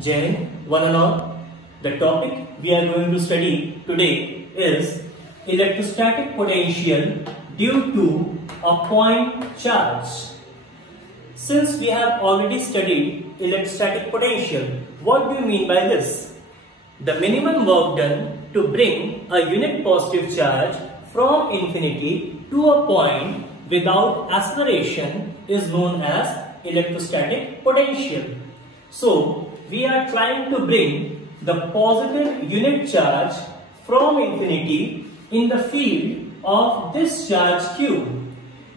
Jai, one and all. The topic we are going to study today is electrostatic potential due to a point charge. Since we have already studied electrostatic potential, what do you mean by this? The minimum work done to bring a unit positive charge from infinity to a point without acceleration is known as electrostatic potential. So, we are trying to bring the positive unit charge from infinity in the field of this charge q.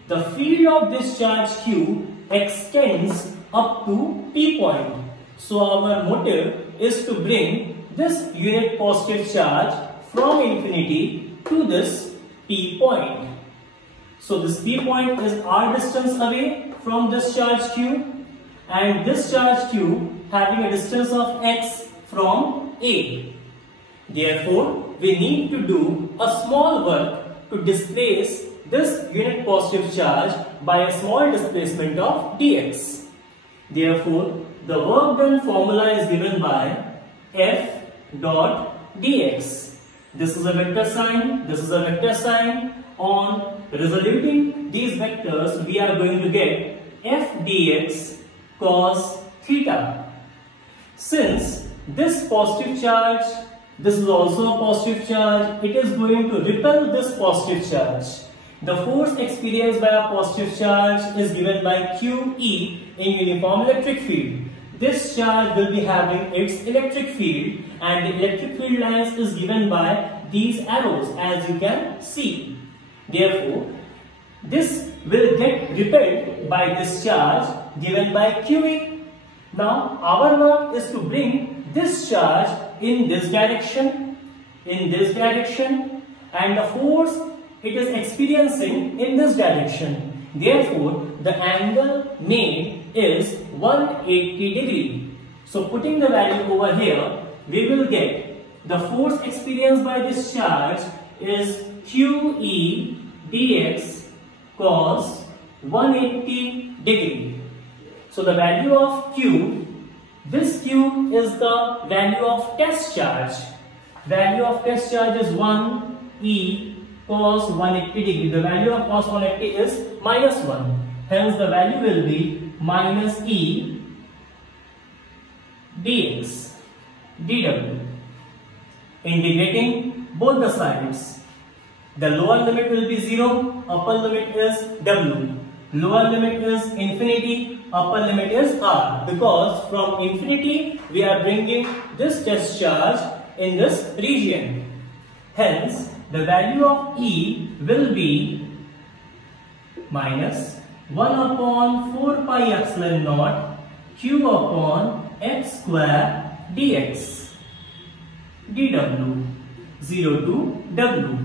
The field of this charge q extends up to P point. So, our motive is to bring this unit positive charge from infinity to this P point. So, this P point is r distance away from this charge q, and this charge q having a distance of x from A. Therefore, we need to do a small work to displace this unit positive charge by a small displacement of dx. Therefore, the work done formula is given by F dot dx. This is a vector sign, this is a vector sign. On resoluting these vectors, we are going to get F dx cos theta. Since this positive charge, this is also a positive charge, it is going to repel this positive charge. The force experienced by a positive charge is given by QE in uniform electric field. This charge will be having its electric field, and the electric field lines is given by these arrows, as you can see. Therefore, this will get repelled by this charge given by QE. Now, our work is to bring this charge in this direction, and the force it is experiencing in this direction. Therefore, the angle made is 180 degree. So, putting the value over here, we will get the force experienced by this charge is QE dx cos 180 degree. So, the value of Q, this Q is the value of test charge. Value of test charge is 1 E cos 180 degree. The value of cos 180 is minus 1. Hence, the value will be minus E dx dw. Integrating both the sides. The lower limit will be 0, upper limit is w. Lower limit is infinity, upper limit is r, because from infinity we are bringing this test charge in this region. Hence, the value of E will be minus 1 upon 4 pi epsilon naught q upon x square dx dw 0 to w.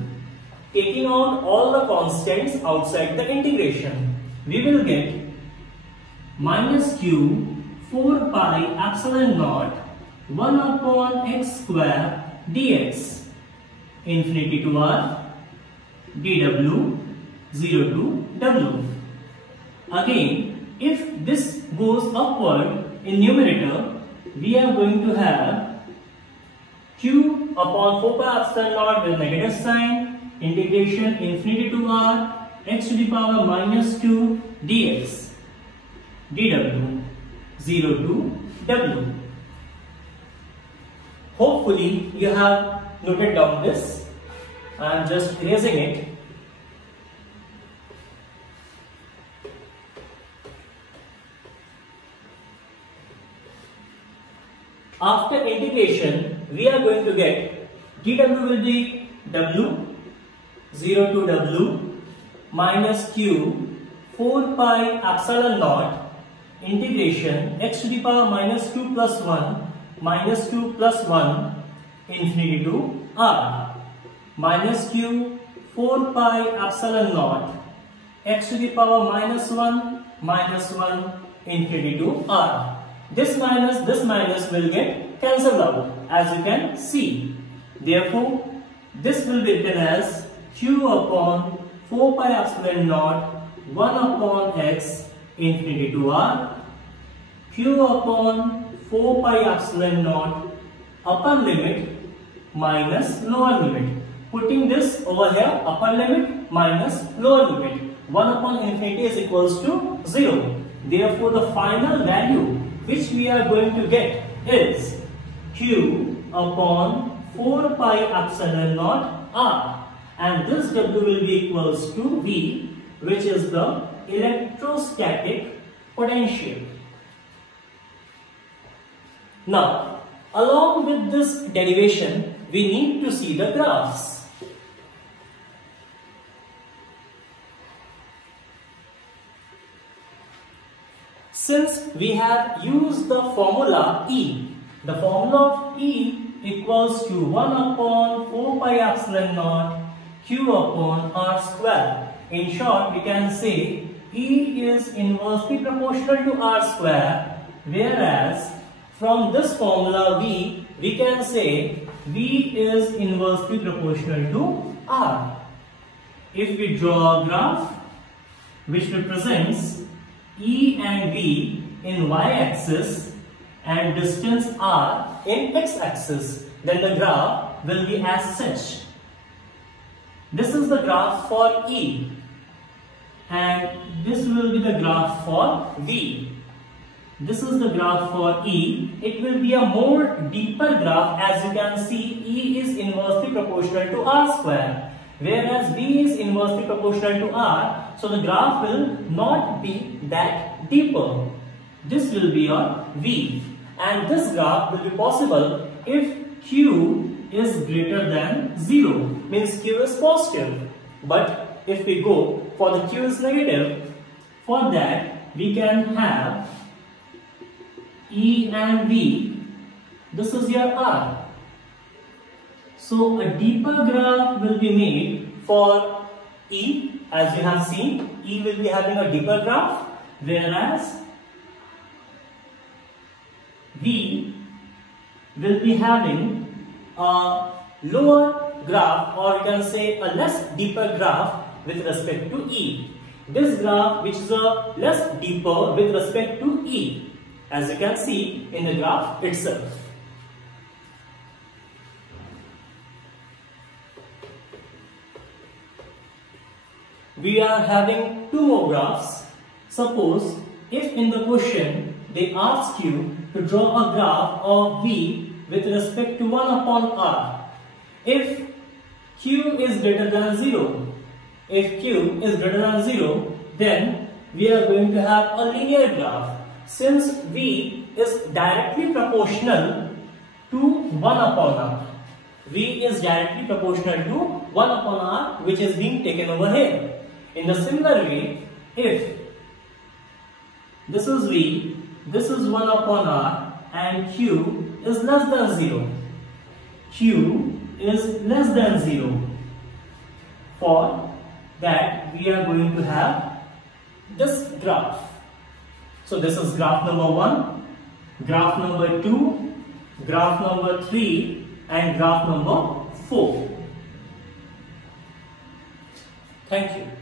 Taking out all the constants outside the integration, we will get minus q 4 pi epsilon naught 1 upon x square dx infinity to r dw 0 to w. Again, if this goes upward in numerator, we are going to have q upon 4 pi epsilon naught with negative sign, integration infinity to r x to the power minus 2 dx dw 0 to w. Hopefully you have noted down this. I am just erasing it. After integration, we are going to get dw will be w 0 to w minus q 4 pi epsilon naught integration x to the power minus 2 plus 1 minus 2 plus 1 infinity to r minus q 4 pi epsilon naught x to the power minus 1 infinity to r. This minus will get cancelled out, as you can see. Therefore, this will be written as q upon 4 pi epsilon naught 1 upon x infinity to r q upon 4 pi epsilon naught upper limit minus lower limit. Putting this over here, upper limit minus lower limit. 1 upon infinity is equals to 0. Therefore, the final value which we are going to get is Q upon 4 pi epsilon naught R. And this W will be equals to V, which is the electrostatic potential. Now, along with this derivation, we need to see the graphs. Since we have used the formula E, the formula of E equals to 1 upon 4 pi epsilon naught Q upon R square. In short, we can say E is inversely proportional to R square, whereas from this formula V, we can say V is inversely proportional to R. If we draw a graph which represents E and V in y-axis and distance R in x-axis, then the graph will be as such. This is the graph for E and this will be the graph for V. This is the graph for E. It will be a more deeper graph. As you can see, E is inversely proportional to R square, whereas V is inversely proportional to R. So the graph will not be that deeper. This will be your V. And this graph will be possible if Q is greater than 0, means Q is positive. But if we go for the Q is negative, for that we can have E and V. This is your R. So a deeper graph will be made for E. As you have seen, E will be having a deeper graph, whereas V will be having a lower graph, or you can say a less deeper graph with respect to E. This graph which is a less deeper with respect to E, as you can see in the graph itself. We are having two more graphs. Suppose if in the question they ask you to draw a graph of V with respect to 1 upon R. If Q is greater than 0, then we are going to have a linear graph. Since V is directly proportional to 1 upon R. V is directly proportional to 1 upon R, which is being taken over here. In the similar way, if this is V, this is 1 upon R, and Q is less than 0. Q is less than 0. For that, we are going to have this graph. So this is graph number 1, graph number 2, graph number 3, and graph number 4. Thank you.